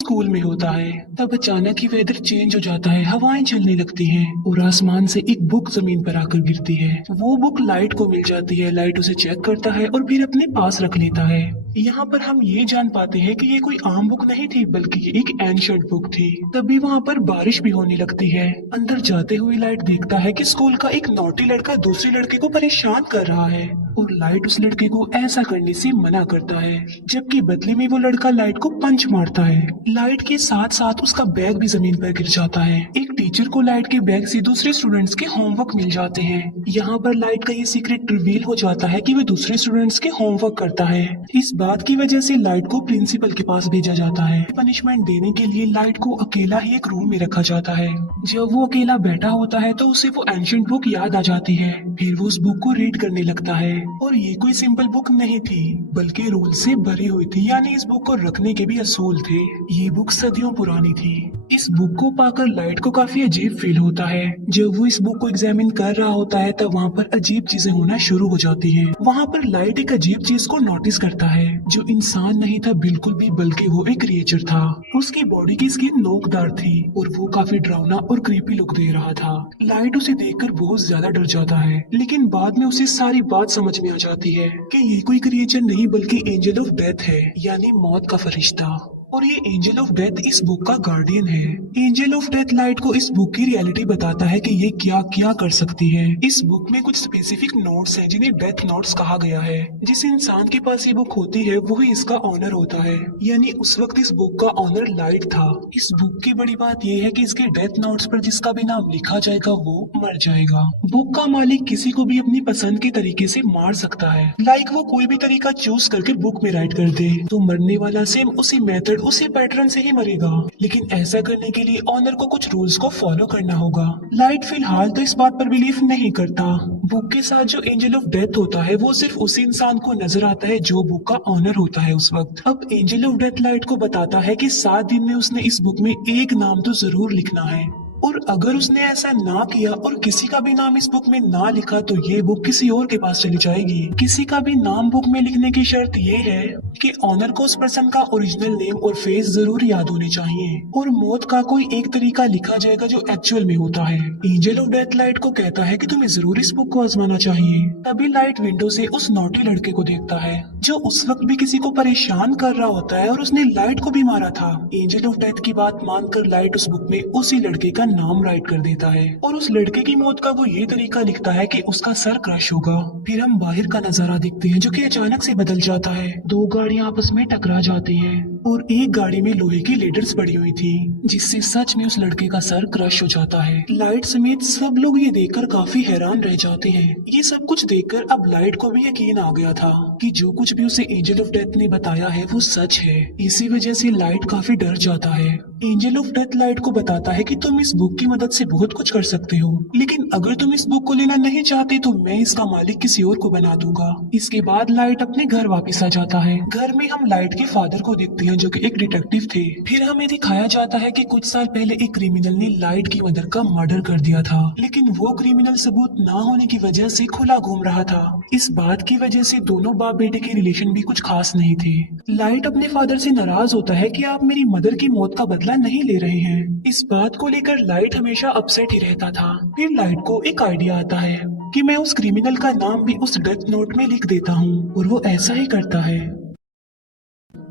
School में होता है। तब अचानक ही वेदर चेंज हो जाता है, हवाएं चलने लगती हैं और आसमान से एक बुक जमीन पर आकर गिरती है। वो बुक लाइट को मिल जाती है। लाइट उसे चेक करता है और फिर अपने पास रख लेता है। यहाँ पर हम ये जान पाते हैं कि ये कोई आम बुक नहीं थी, बल्कि ये एक एंशिएंट बुक थी। तभी वहाँ पर बारिश भी होने लगती है। अंदर जाते हुए लाइट देखता है कि स्कूल का एक नॉटी लड़का दूसरे लड़के को परेशान कर रहा है और लाइट उस लड़के को ऐसा करने से मना करता है, जबकि बदले में वो लड़का लाइट को पंच मारता है। लाइट के साथ साथ उसका बैग भी जमीन पर गिर जाता है। एक टीचर को लाइट के बैग से दूसरे स्टूडेंट्स के होमवर्क मिल जाते हैं। यहाँ पर लाइट का ये सीक्रेट रिवील हो जाता है कि वो दूसरे स्टूडेंट्स के होमवर्क करता है। इस बात की वजह से लाइट को प्रिंसिपल के पास भेजा जाता है। पनिशमेंट देने के लिए लाइट को अकेला ही एक रूम में रखा जाता है। जब वो अकेला बैठा होता है तो उसे वो एंशिएंट बुक याद आ जाती है। फिर वो उस बुक को रीड करने लगता है और ये कोई सिंपल बुक नहीं थी, बल्कि रूल से भरी हुई थी। यानी इस बुक को रखने के भी असूल थे। ये बुक सदियों पुरानी थी। इस बुक को पाकर लाइट को काफी अजीब फील होता है। जब वो इस बुक को एग्जामिन कर रहा होता है तब वहाँ पर अजीब चीजें होना शुरू हो जाती हैं। वहाँ पर लाइट एक अजीब चीज को नोटिस करता है, जो इंसान नहीं था बिल्कुल भी, बल्कि वो एक क्रिएचर था। उसकी बॉडी की स्किन नोकदार थी और वो काफी डरावना और क्रीपी लुक दे रहा था। लाइट उसे देखकर बहुत ज्यादा डर जाता है, लेकिन बाद में उसे सारी बात समझ में आ जाती है कि ये कोई क्रिएचर नहीं बल्कि एंजल ऑफ डेथ है, यानी मौत का फरिश्ता। और ये एंजल ऑफ डेथ इस बुक का गार्डियन है। एंजल ऑफ डेथ लाइट को इस बुक की रियलिटी बताता है कि ये क्या क्या कर सकती है। इस बुक में कुछ स्पेसिफिक नोट्स हैं जिन्हें डेथ नोट्स कहा गया है। जिस इंसान के पास ये बुक होती है वो ही इसका ऑनर होता है, यानी उस वक्त इस बुक का ऑनर लाइट था। इस बुक की बड़ी बात यह है कि इसके डेथ नोट्स पर जिसका भी नाम लिखा जाएगा वो मर जाएगा। बुक का मालिक किसी को भी अपनी पसंद के तरीके से मार सकता है। लाइक वो कोई भी तरीका चूज करके बुक में राइट कर दे तो मरने वाला सेम उसी मेथड उसी पैटर्न से ही मरेगा। लेकिन ऐसा करने के लिए ऑनर को कुछ रूल्स को फॉलो करना होगा। लाइट फिलहाल तो इस बात पर बिलीव नहीं करता। बुक के साथ जो एंजल ऑफ डेथ होता है वो सिर्फ उसी इंसान को नजर आता है जो बुक का ऑनर होता है उस वक्त। अब एंजल ऑफ डेथ लाइट को बताता है कि 7 दिन में उसने इस बुक में एक नाम तो जरूर लिखना है, और अगर उसने ऐसा ना किया और किसी का भी नाम इस बुक में ना लिखा तो ये बुक किसी और के पास चली जाएगी। किसी का भी नाम बुक में लिखने की शर्त ये है कि ऑनर को उस पर्सन का ओरिजिनल नेम और फेस जरूर याद होने चाहिए, और मौत का कोई एक तरीका लिखा जाएगा जो एक्चुअल में होता है। एंजल ऑफ डेथ लाइट को कहता है कि तुम्हें जरूर इस बुक को आजमाना चाहिए। तभी लाइट विंडो से उस नोटी लड़के को देखता है जो उस वक्त भी किसी को परेशान कर रहा होता है और उसने लाइट को भी मारा था। एंजल ऑफ डेथ की बात मानकर लाइट उस बुक में उसी लड़के का नाम राइट कर देता है और उस लड़के की मौत का वो ये तरीका लिखता है कि उसका सर क्रश होगा। फिर हम बाहर का नजारा देखते हैं जो कि अचानक से बदल जाता है। 2 गाड़ियां आपस में टकरा जाती हैं और एक गाड़ी में लोहे की लेडर्स पड़ी हुई थी, जिससे सच में उस लड़के का सर क्रश हो जाता है। लाइट समेत सब लोग ये देखकर काफी हैरान रह जाते हैं। ये सब कुछ देखकर अब लाइट को भी यकीन आ गया था कि जो कुछ भी उसे एंजल ऑफ डेथ ने बताया है वो सच है। इसी वजह से लाइट काफी डर जाता है। एंजल ऑफ डेथ लाइट को बताता है कि तुम इस बुक की मदद से बहुत कुछ कर सकते हो, लेकिन अगर तुम इस बुक को लेना नहीं चाहते तो मैं इसका मालिक किसी और को बना दूंगा। इसके बाद लाइट अपने घर वापस आ जाता है। घर में हम लाइट के फादर को देखते हैं जो कि एक डिटेक्टिव थे। फिर हमें दिखाया जाता है कि कुछ साल पहले एक क्रिमिनल ने लाइट की मदर का मर्डर कर दिया था, लेकिन वो क्रिमिनल सबूत ना होने की वजह से खुला घूम रहा था। इस बात की वजह से दोनों बाप बेटे के रिलेशन भी कुछ खास नहीं थे। लाइट अपने फादर से नाराज होता है कि आप मेरी मदर की मौत का बदला नहीं ले रहे हैं। इस बात को लेकर लाइट हमेशा अपसेट ही रहता था। फिर लाइट को एक आइडिया आता है कि मैं उस क्रिमिनल का नाम भी उस डेथ नोट में लिख देता हूँ, और वो ऐसा ही करता है।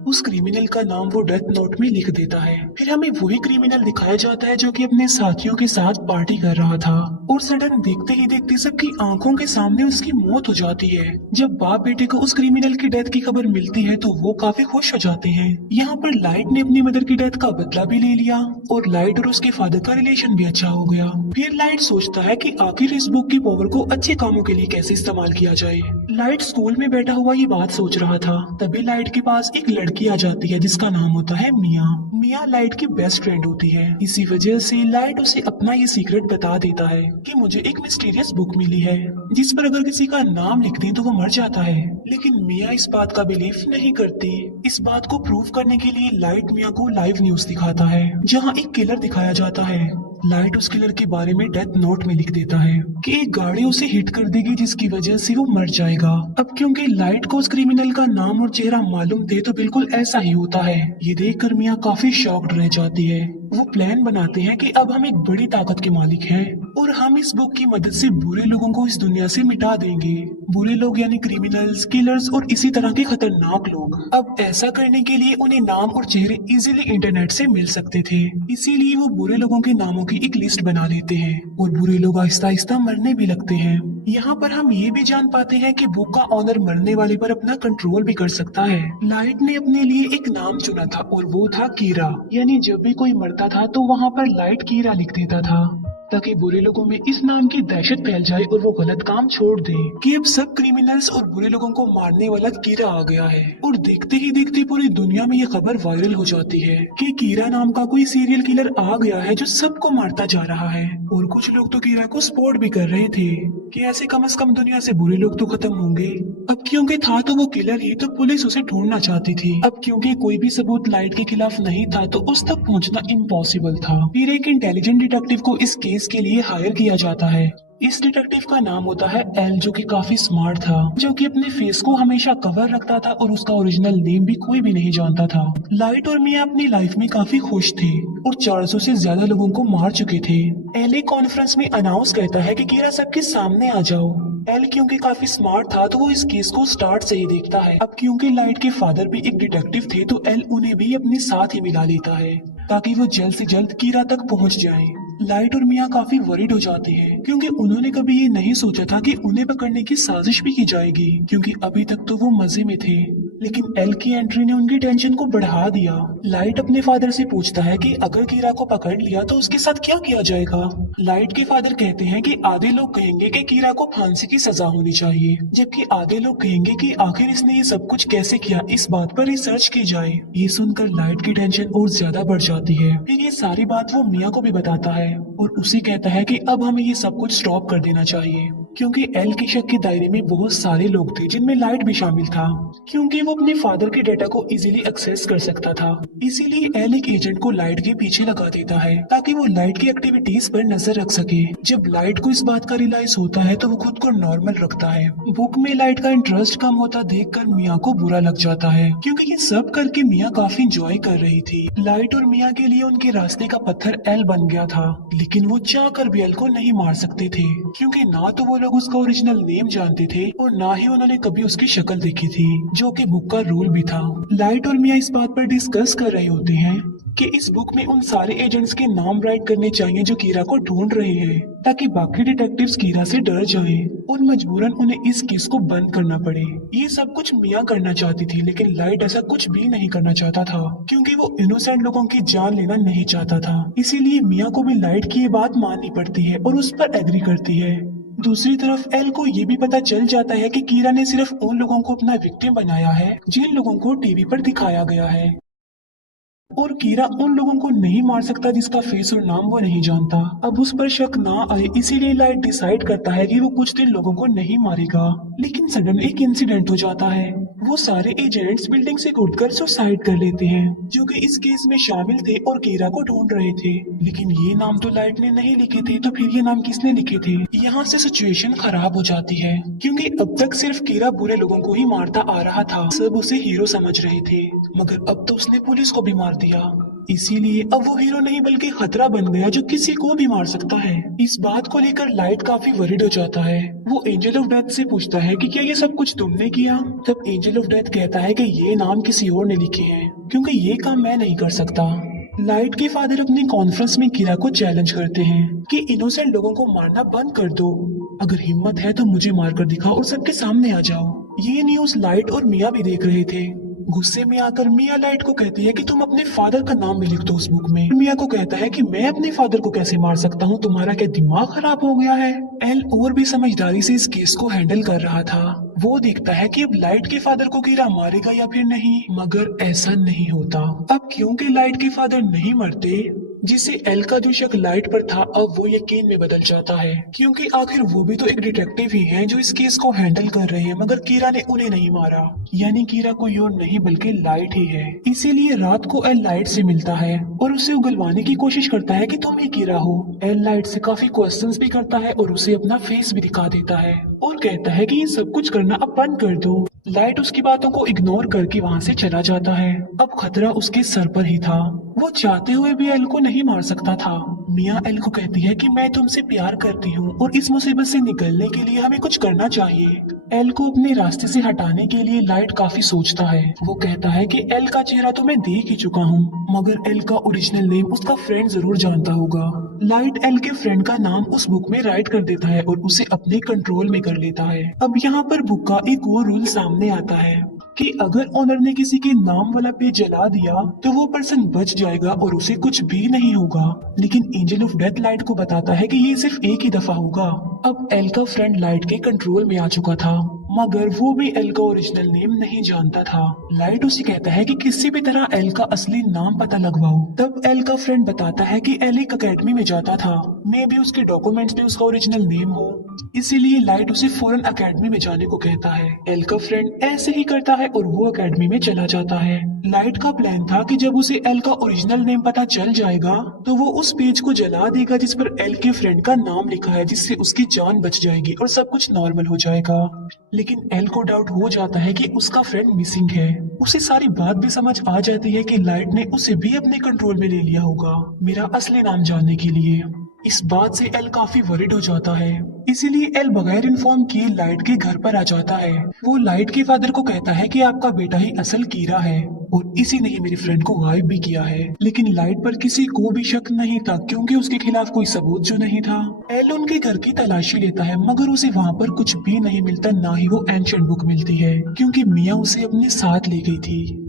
उस क्रिमिनल का नाम वो डेथ नोट में लिख देता है। फिर हमें वही क्रिमिनल दिखाया जाता है जो कि अपने साथियों के साथ पार्टी कर रहा था, और सडन देखते ही देखते सबकी आंखों के सामने उसकी मौत हो जाती है। जब बाप बेटे को उस क्रिमिनल की डेथ की खबर मिलती है तो वो काफी खुश हो जाते हैं। यहाँ पर लाइट ने अपनी मदर की डेथ का बदला भी ले लिया और लाइट और उसके फादर का रिलेशन भी अच्छा हो गया। फिर लाइट सोचता है कि आखिर इस बुक की पावर को अच्छे कामों के लिए कैसे इस्तेमाल किया जाए। लाइट स्कूल में बैठा हुआ ये बात सोच रहा था, तभी लाइट के पास एक लड़की आ जाती है जिसका नाम होता है मिया। मिया लाइट की बेस्ट फ्रेंड होती है। इसी वजह से लाइट उसे अपना ये सीक्रेट बता देता है कि मुझे एक मिस्टीरियस बुक मिली है जिस पर अगर किसी का नाम लिख दें तो वो मर जाता है। लेकिन मिया इस बात का बिलीव नहीं करती। इस बात को प्रूव करने के लिए लाइट मिया को लाइव न्यूज दिखाता है जहाँ एक किलर दिखाया जाता है लाइट उस किलर के बारे में डेथ नोट में लिख देता है कि एक गाड़ी उसे हिट कर देगी जिसकी वजह से वो मर जाएगा। अब क्योंकि लाइट को उस क्रिमिनल का नाम और चेहरा मालूम थे तो बिल्कुल ऐसा ही होता है। ये देखकर मिया काफी शॉक्ड रह जाती है। वो प्लान बनाते हैं कि अब हम एक बड़ी ताकत के मालिक हैं और हम इस बुक की मदद से बुरे लोगों को इस दुनिया से मिटा देंगे। बुरे लोग यानी क्रिमिनल्स, किलर्स और इसी तरह के खतरनाक लोग। अब ऐसा करने के लिए उन्हें नाम और चेहरे इजीली इंटरनेट से मिल सकते थे, इसीलिए वो बुरे लोगों के नामों की एक लिस्ट बना लेते हैं और बुरे लोग आहिस्ता आहिस्ता मरने भी लगते हैं। यहाँ पर हम ये भी जान पाते हैं कि बुक का ऑनर मरने वाले पर अपना कंट्रोल भी कर सकता है। लाइट ने अपने लिए एक नाम चुना था और वो था कीरा, यानी जब भी कोई मरता था तो वहाँ पर लाइट कीरा लिख देता था ताकि बुरे लोगों में इस नाम की दहशत फैल जाए और वो गलत काम छोड़ दें कि अब सब क्रिमिनल्स और बुरे लोगों को मारने वाला कीरा आ गया है। और देखते ही देखते पूरी दुनिया में ये खबर वायरल हो जाती है कि कीरा नाम का कोई सीरियल किलर आ गया है जो सबको मारता जा रहा है। और कुछ लोग तो कीरा को सपोर्ट भी कर रहे थे कि ऐसे कम से कम दुनिया से बुरे लोग तो खत्म होंगे। अब क्योंकि था तो वो किलर ही, तो पुलिस उसे ढूंढना चाहती थी। अब क्योंकि कोई भी सबूत लाइट के खिलाफ नहीं था तो उस तक पहुंचना इम्पॉसिबल था। फिर एक इंटेलिजेंट डिटेक्टिव को इस केस के लिए हायर किया जाता है। इस डिटेक्टिव का नाम होता है एल, जो कि काफी स्मार्ट था, जो कि अपने फेस को हमेशा कवर रखता था और उसका ओरिजिनल नेम भी कोई भी नहीं जानता था। लाइट और मिया अपनी लाइफ में काफी खुश थे और 400 से ज्यादा लोगों को मार चुके थे। एल एक कॉन्फ्रेंस में अनाउंस करता है कि कीरा सबके सामने आ जाओ। एल क्योंकि काफी स्मार्ट था तो वो इस केस को स्टार्ट से ही देखता है। अब क्योंकि लाइट के फादर भी एक डिटेक्टिव थे तो एल उन्हें भी अपने साथ ही मिला लेता है ताकि वो जल्द से जल्द कीरा तक पहुंच जाएं। लाइट और मिया काफी वरीड हो जाते हैं क्योंकि उन्होंने कभी ये नहीं सोचा था कि उन्हें पकड़ने की साजिश भी की जाएगी, क्योंकि अभी तक तो वो मजे में थे। लेकिन एल की एंट्री ने उनकी टेंशन को बढ़ा दिया। लाइट अपने फादर से पूछता है कि अगर कीरा को पकड़ लिया तो उसके साथ क्या किया जाएगा। लाइट के फादर कहते हैं कि आधे लोग कहेंगे कि कीरा को फांसी की सजा होनी चाहिए, जबकि आधे लोग कहेंगे कि आखिर इसने ये सब कुछ कैसे किया, इस बात पर रिसर्च की जाए। ये सुनकर लाइट की टेंशन और ज्यादा बढ़ जाती है। फिर ये सारी बात वो मिया को भी बताता है और उसे कहता है कि अब हमें ये सब कुछ स्टॉप कर देना चाहिए, क्योंकि एल के शक के दायरे में बहुत सारे लोग थे जिनमें लाइट भी शामिल था, क्योंकि वो अपने फादर के डेटा को इजीली एक्सेस कर सकता था। इसीलिए एल एक एजेंट को लाइट के पीछे लगा देता है ताकि वो लाइट की एक्टिविटीज पर नजर रख सके। जब लाइट को इस बात का रियलाइज होता है तो वो खुद को नॉर्मल रखता है। बुक में लाइट का इंटरेस्ट कम होता देखकर मिया को बुरा लग जाता है, क्योंकि ये सब करके मिया काफी इंजॉय कर रही थी। लाइट और मिया के लिए उनके रास्ते का पत्थर एल बन गया था, लेकिन वो चाह कर भी एल को नहीं मार सकते थे, क्योंकि ना तो वो लोग उसका ओरिजिनल नेम जानते थे और ना ही उन्होंने कभी उसकी शक्ल देखी थी, जो कि बुक का रूल भी था। लाइट और मिया इस बात पर डिस्कस कर रहे होते हैं कि इस बुक में उन सारे एजेंट्स के नाम राइट करने चाहिए जो कीरा को ढूंढ रहे हैं, ताकि बाकी डिटेक्टिव्स कीरा से डर जाएं और मजबूरन उन्हें इस केस को बंद करना पड़े। ये सब कुछ मिया करना चाहती थी, लेकिन लाइट ऐसा कुछ भी नहीं करना चाहता था, क्योंकि वो इनोसेंट लोगों की जान लेना नहीं चाहता था। इसीलिए मिया को भी लाइट की ये बात माननी पड़ती है और उस पर एग्री करती है। दूसरी तरफ एल को ये भी पता चल जाता है कि कीरा ने सिर्फ उन लोगों को अपना विक्टिम बनाया है जिन लोगों को टीवी पर दिखाया गया है, और कीरा उन लोगों को नहीं मार सकता जिसका फेस और नाम वो नहीं जानता। अब उस पर शक ना आए इसीलिए लाइट डिसाइड करता है कि वो कुछ दिन लोगों को नहीं मारेगा। लेकिन सडन एक इंसिडेंट हो जाता है। वो सारे एजेंट्स बिल्डिंग से कूदकर सुसाइड कर लेते हैं, जो कि इस केस में शामिल थे और कीरा को ढूंढ रहे थे। लेकिन ये नाम तो लाइट ने नहीं लिखे थे, तो फिर ये नाम किसने लिखे थे? यहाँ से सिचुएशन खराब हो जाती है, क्योंकि अब तक सिर्फ कीरा बुरे लोगों को ही मारता आ रहा था। सब उसे हीरो समझ रहे थे, मगर अब तो उसने पुलिस को भी मार दिया। इसीलिए अब वो हीरो नहीं बल्कि खतरा बन गया जो किसी को भी मार सकता है। इस बात को लेकर लाइट काफी वरीड हो जाता है। वो एंजल ऑफ डेथ से पूछता है कि क्या ये सब कुछ तुमने किया? तब एंजल ऑफ डेथ कहता है कि ये नाम किसी और ने लिखे हैं, क्योंकि ये काम मैं नहीं कर सकता। लाइट के फादर अपनी कॉन्फ्रेंस में कीरा को चैलेंज करते हैं कि इनोसेंट लोगों को मारना बंद कर दो। अगर हिम्मत है तो मुझे मारकर दिखाओ और सबके सामने आ जाओ। ये न्यूज लाइट और मिया भी देख रहे थे। गुस्से में आकर मिया लाइट को कहती है कि तुम अपने फादर का नाम भी लिख दो उस बुक में। मिया को कहता है कि मैं अपने फादर को कैसे मार सकता हूँ, तुम्हारा क्या दिमाग खराब हो गया है? एल और भी समझदारी से इस केस को हैंडल कर रहा था। वो देखता है कि अब लाइट के फादर को कीरा मारेगा या फिर नहीं, मगर ऐसा नहीं होता। अब क्योंकि लाइट के फादर नहीं मरते, जिससे एल का जो शक लाइट पर था अब वो यकीन में बदल जाता है, क्योंकि आखिर वो भी तो एक डिटेक्टिव ही हैं जो इस केस को हैंडल कर रहे हैं, मगर कीरा ने उन्हें नहीं मारा। यानी कीरा कोई और नहीं बल्कि लाइट ही है। इसीलिए रात को एल लाइट से मिलता है और उसे उगलवाने की कोशिश करता है कि तुम ही कीरा हो। एल लाइट से काफी क्वेश्चंस भी करता है और उसे अपना फेस भी दिखा देता है और कहता है कि ये सब कुछ करना अब बंद कर दो। लाइट उसकी बातों को इग्नोर करके वहाँ से चला जाता है। अब खतरा उसके सर पर ही था। वो चाहते हुए भी एल को नहीं मार सकता था। मिया एल को कहती है कि मैं तुमसे प्यार करती हूँ और इस मुसीबत से निकलने के लिए हमें कुछ करना चाहिए। एल को अपने रास्ते से हटाने के लिए लाइट काफी सोचता है। वो कहता है कि एल का चेहरा तो मैं देख ही चुका हूँ, मगर एल का ओरिजिनल नेम उसका फ्रेंड जरूर जानता होगा। लाइट एल के फ्रेंड का नाम उस बुक में राइट कर देता है और उसे अपने कंट्रोल में कर लेता है। अब यहाँ पर बुक का एक और रूल सामने आता है कि अगर ओनर ने किसी के नाम वाला पेज जला दिया तो वो पर्सन बच जाएगा और उसे कुछ भी नहीं होगा। लेकिन एंजल ऑफ डेथ लाइट को बताता है कि ये सिर्फ एक ही दफा होगा। अब एल का फ्रेंड लाइट के कंट्रोल में आ चुका था, मगर वो भी एल का ओरिजिनल नेम नहीं जानता था। लाइट उसे कहता है कि किसी भी तरह एल का असली नाम पता लगवाओ। तब एल का फ्रेंड बताता है कि एल एक अकेडमी में जाता था, मे भी उसके डॉक्यूमेंट्स में उसका ओरिजिनल नेम हो, इसीलिए लाइट उसे फौरन अकेडमी में जाने को कहता है। एल का फ्रेंड ऐसे ही करता है और वो अकेडमी में चला जाता है। लाइट का प्लान था कि जब उसे एल का ओरिजिनल नेम पता चल जाएगा तो वो उस पेज को जला देगा जिस पर एल के फ्रेंड का नाम लिखा है, जिससे उसकी जान बच जाएगी और सब कुछ नॉर्मल हो जाएगा। लेकिन एल को डाउट हो जाता है कि उसका फ्रेंड मिसिंग है। उसे सारी बात भी समझ आ जाती है कि लाइट ने उसे भी अपने कंट्रोल में ले लिया होगा मेरा असली नाम जानने के लिए। इस बात से एल काफी वरिड हो जाता है, इसीलिए एल बगैर इन्फॉर्म किए लाइट के घर पर आ जाता है। वो लाइट के फादर को कहता है कि आपका बेटा ही असल कीरा है और इसी ने ही मेरी फ्रेंड को गायब भी किया है। लेकिन लाइट पर किसी को भी शक नहीं था क्योंकि उसके खिलाफ कोई सबूत जो नहीं था। एल उनके घर की तलाशी लेता है, मगर उसे वहाँ पर कुछ भी नहीं मिलता, ना ही वो एंशिएंट बुक मिलती है क्योंकि मिया उसे अपने साथ ले गई थी।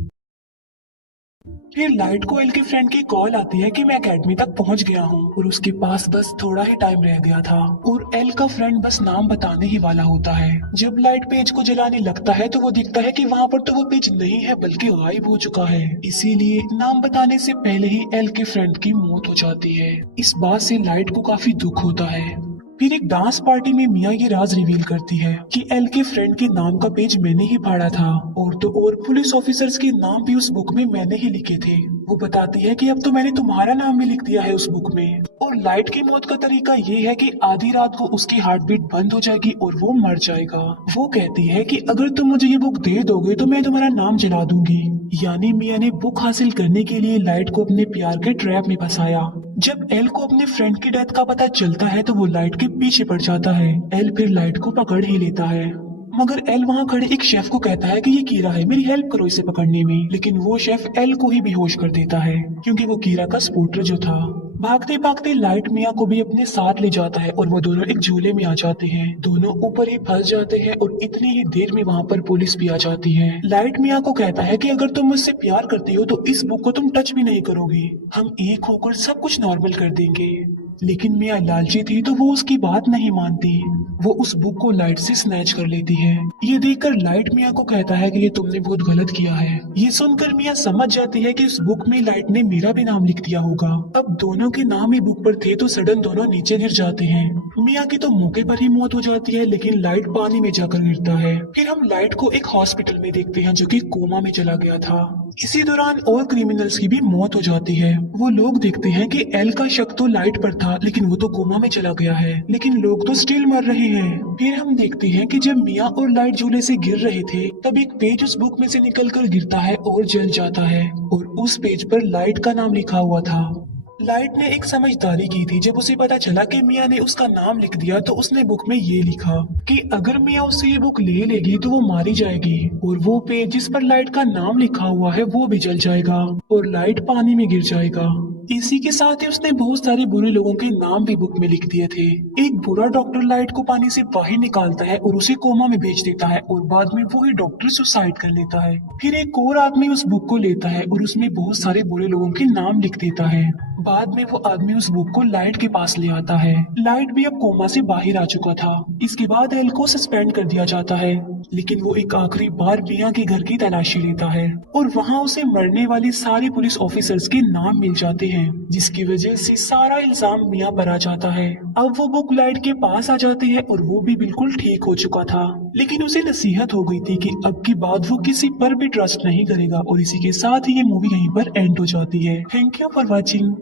फिर लाइट को एल के फ्रेंड की कॉल आती है कि मैं एकेडमी तक पहुंच गया हूं और उसके पास बस थोड़ा ही टाइम रह गया था और एल का फ्रेंड बस नाम बताने ही वाला होता है। जब लाइट पेज को जलाने लगता है तो वो दिखता है कि वहाँ पर तो वो पेज नहीं है बल्कि गायब हो चुका है। इसीलिए नाम बताने से पहले ही एल के फ्रेंड की मौत हो जाती है। इस बात से लाइट को काफी दुख होता है। फिर एक डांस पार्टी में मिया ये राज रिवील करती है कि एल के फ्रेंड के नाम का पेज मैंने ही फाड़ा था और तो और पुलिस ऑफिसर्स के नाम भी उस बुक में मैंने ही लिखे थे। वो बताती है कि अब तो मैंने तुम्हारा नाम भी लिख दिया है उस बुक में। और लाइट की मौत का तरीका ये है कि आधी रात को उसकी हार्ट बीट बंद हो जाएगी और वो मर जाएगा। वो कहती है कि अगर तुम मुझे ये बुक दे दोगे तो मैं तुम्हारा नाम जला दूंगी। यानी मिया ने बुक हासिल करने के लिए लाइट को अपने प्यार के ट्रैप में फंसाया। जब एल को अपने फ्रेंड की डेथ का पता चलता है तो वो लाइट के पीछे पड़ जाता है। एल फिर लाइट को पकड़ ही लेता है, मगर एल वहाँ खड़े एक शेफ को कहता है कि ये कीरा है, मेरी हेल्प करो इसे पकड़ने में। लेकिन वो शेफ एल को ही बेहोश कर देता है क्योंकि वो कीरा का सपोर्टर जो था। भागते भागते लाइट मिया को भी अपने साथ ले जाता है और वो दोनों एक झूले में आ जाते हैं। दोनों ऊपर ही फंस जाते हैं और इतनी ही देर में वहाँ पर पुलिस भी आ जाती है। लाइट मिया को कहता है कि अगर तुम मुझसे प्यार करती हो तो इस बुक को तुम टच भी नहीं करोगी, हम एक होकर सब कुछ नॉर्मल कर देंगे। लेकिन मिया लालची थी तो वो उसकी बात नहीं मानती। वो उस बुक को लाइट से स्नैच कर लेती है। ये देखकर लाइट मिया को कहता है कि ये तुमने बहुत गलत किया है। ये सुनकर मिया समझ जाती है कि उस बुक में लाइट ने मेरा भी नाम लिख दिया होगा। अब दोनों के नाम ही बुक पर थे तो सडन दोनों नीचे गिर जाते हैं। मिया की तो मौके पर ही मौत हो जाती है, लेकिन लाइट पानी में जाकर गिरता है। फिर हम लाइट को एक हॉस्पिटल में देखते हैं जो कि कोमा में चला गया था। इसी दौरान और क्रिमिनल्स की भी मौत हो जाती है। वो लोग देखते हैं कि एल का शक तो लाइट पर था लेकिन वो तो कोमा में चला गया है, लेकिन लोग तो स्टिल मर रहे हैं। फिर हम देखते हैं कि जब मिया और लाइट झूले से गिर रहे थे तब एक पेज उस बुक में से निकलकर गिरता है और जल जाता है और उस पेज पर लाइट का नाम लिखा हुआ था। लाइट ने एक समझदारी की थी। जब उसे पता चला कि मिया ने उसका नाम लिख दिया तो उसने बुक में ये लिखा कि अगर मिया उससे ये बुक ले लेगी तो वो मारी जाएगी और वो पेज जिस पर लाइट का नाम लिखा हुआ है वो भी जल जाएगा और लाइट पानी में गिर जाएगा। इसी के साथ ही उसने बहुत सारे बुरे लोगों के नाम भी बुक में लिख दिए थे। एक बुरा डॉक्टर लाइट को पानी से बाहर निकालता है और उसे कोमा में भेज देता है और बाद में वही डॉक्टर सुसाइड कर लेता है। फिर एक और आदमी उस बुक को लेता है और उसमें बहुत सारे बुरे लोगों के नाम लिख देता है। बाद में वो आदमी उस बुक को लाइट के पास ले आता है। लाइट भी अब कोमा से बाहर आ चुका था। इसके बाद एल को सस्पेंड कर दिया जाता है, लेकिन वो एक आखिरी बार मिया के घर की तलाशी लेता है और वहाँ उसे मरने वाली सारी पुलिस ऑफिसर्स के नाम मिल जाते हैं। हैं, जिसकी वजह से सारा इल्जाम मिया पर आ जाता है। अब वो बुक लाइट के पास आ जाती है और वो भी बिल्कुल ठीक हो चुका था, लेकिन उसे नसीहत हो गई थी कि अब की बाद वो किसी पर भी ट्रस्ट नहीं करेगा। और इसी के साथ ही ये मूवी यहीं पर एंड हो जाती है। Thank you for watching.